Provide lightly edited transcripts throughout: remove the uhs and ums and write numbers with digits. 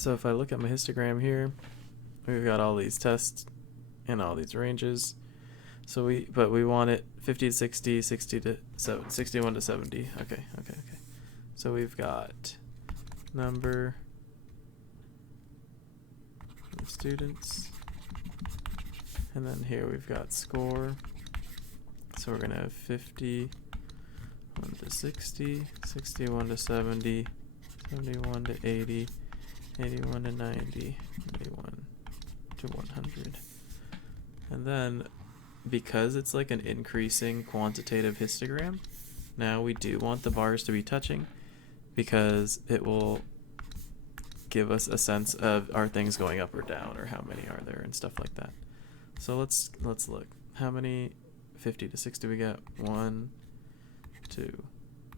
So if I look at my histogram here, we've got all these tests and all these ranges. So we want it 50 to 60, 60 to 61 to 70. Okay. So we've got number of students, and then here we've got score. So we're gonna have 51 to 60, 61 to 70, 71 to 80, 81 to 90, 91 to 100. And then, because it's like an increasing quantitative histogram, now we do want the bars to be touching, because it will give us a sense of, are things going up or down, or how many are there and stuff like that. So let's look. How many 50 to 60 we got? 1, 2,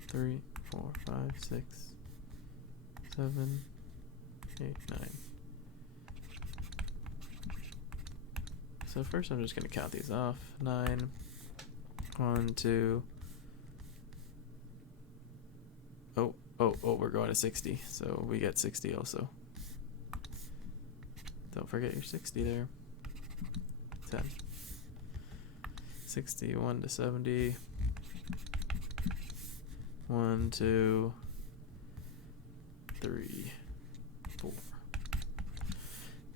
3, 4, 5, 6, 7, 8, 9. So first I'm just going to count these off. 9, 1, 2. Oh, we're going to 60, so we get 60 also. Don't forget your 60 there. 10. 61 to 70. 1, 2, 3, 4.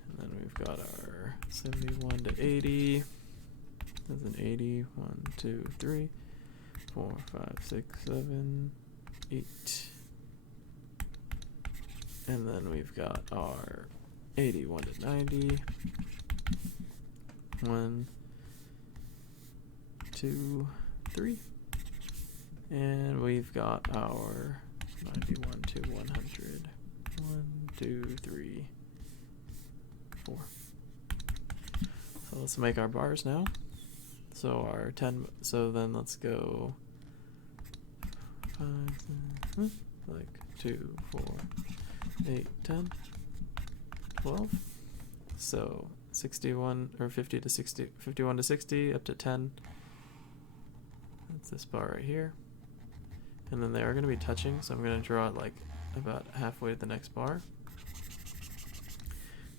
And then we've got our 71 to 80. That's an 80. 1, 2, 3, 4, 5, 6, 7, 8. And then we've got our 81 to 90. 1, 2, 3. And we've got our 91 to 100. 1, 2, 3, 4. So let's make our bars now. So our 10, so then let's go 5, 7, like 2, 4, 8, 10, 12. So 61 or 50 to 60, 51 to 60 up to 10. That's this bar right here. And then they are going to be touching, so I'm going to draw it like about halfway to the next bar.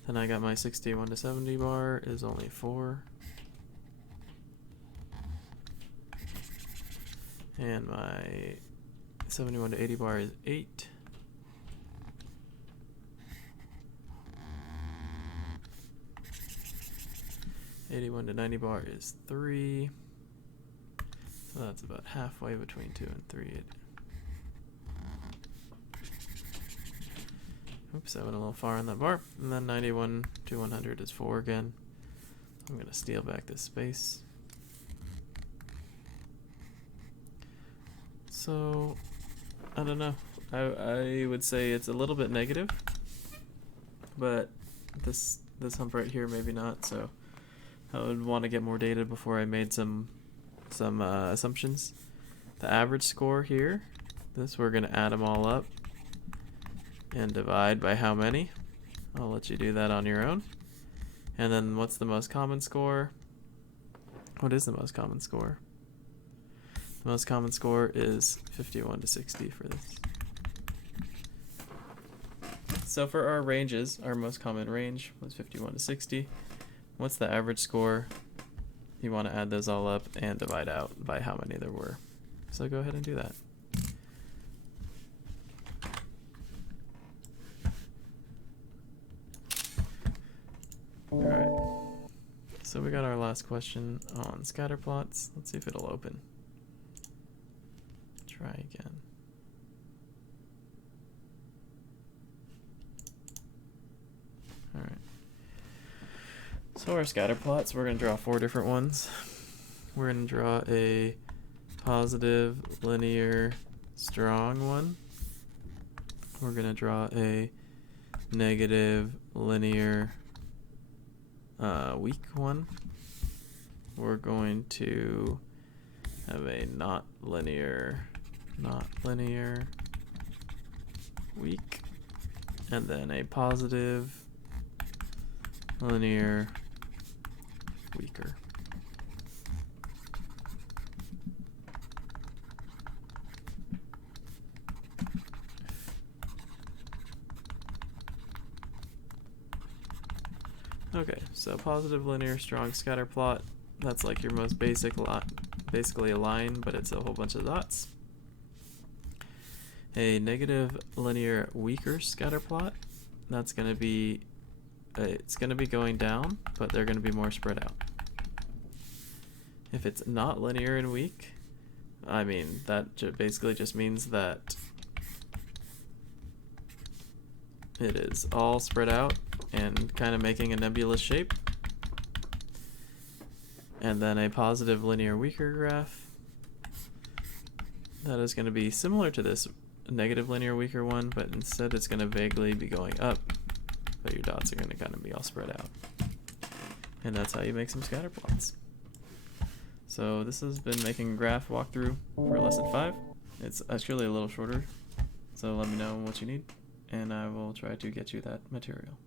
Then I got my 61 to 70 bar is only 4. And my 71 to 80 bar is 8. '81 to 90 bar is 3. So that's about halfway between 2 and 3. Oops, I went a little far on that bar. And then 91 to 100 is 4 again. I'm going to steal back this space. So, I don't know. I would say it's a little bit negative, but this hump right here maybe not. So I would want to get more data before I made some assumptions. The average score here, we're going to add them all up and divide by how many. I'll let you do that on your own. And then what's the most common score? What is the most common score? The most common score is 51 to 60 for this. So for our ranges, our most common range was 51 to 60. What's the average score? You want to add those all up and divide out by how many there were. So go ahead and do that. Alright, so we got our last question on scatter plots. Let's see if it'll open. Try again. Alright. So our scatter plots, we're going to draw 4 different ones. We're going to draw a positive, linear, strong one. We're going to draw a negative, linear, weak one. We're going to have a not linear, weak, and then a positive, linear, weaker. Okay, so positive linear strong scatter plot. That's like your most basic lot, basically a line, but it's a whole bunch of dots. A negative linear weaker scatter plot. That's going to be, it's going to be going down, but they're going to be more spread out. If it's not linear and weak, I mean, that basically just means that it is all spread out and kind of making a nebulous shape. And then a positive linear weaker graph. That is going to be similar to this negative linear weaker one, but instead it's going to vaguely be going up, but your dots are going to kind of be all spread out. And that's how you make some scatter plots. So this has been making a graph walkthrough for lesson 5. It's actually a little shorter, so let me know what you need, and I will try to get you that material.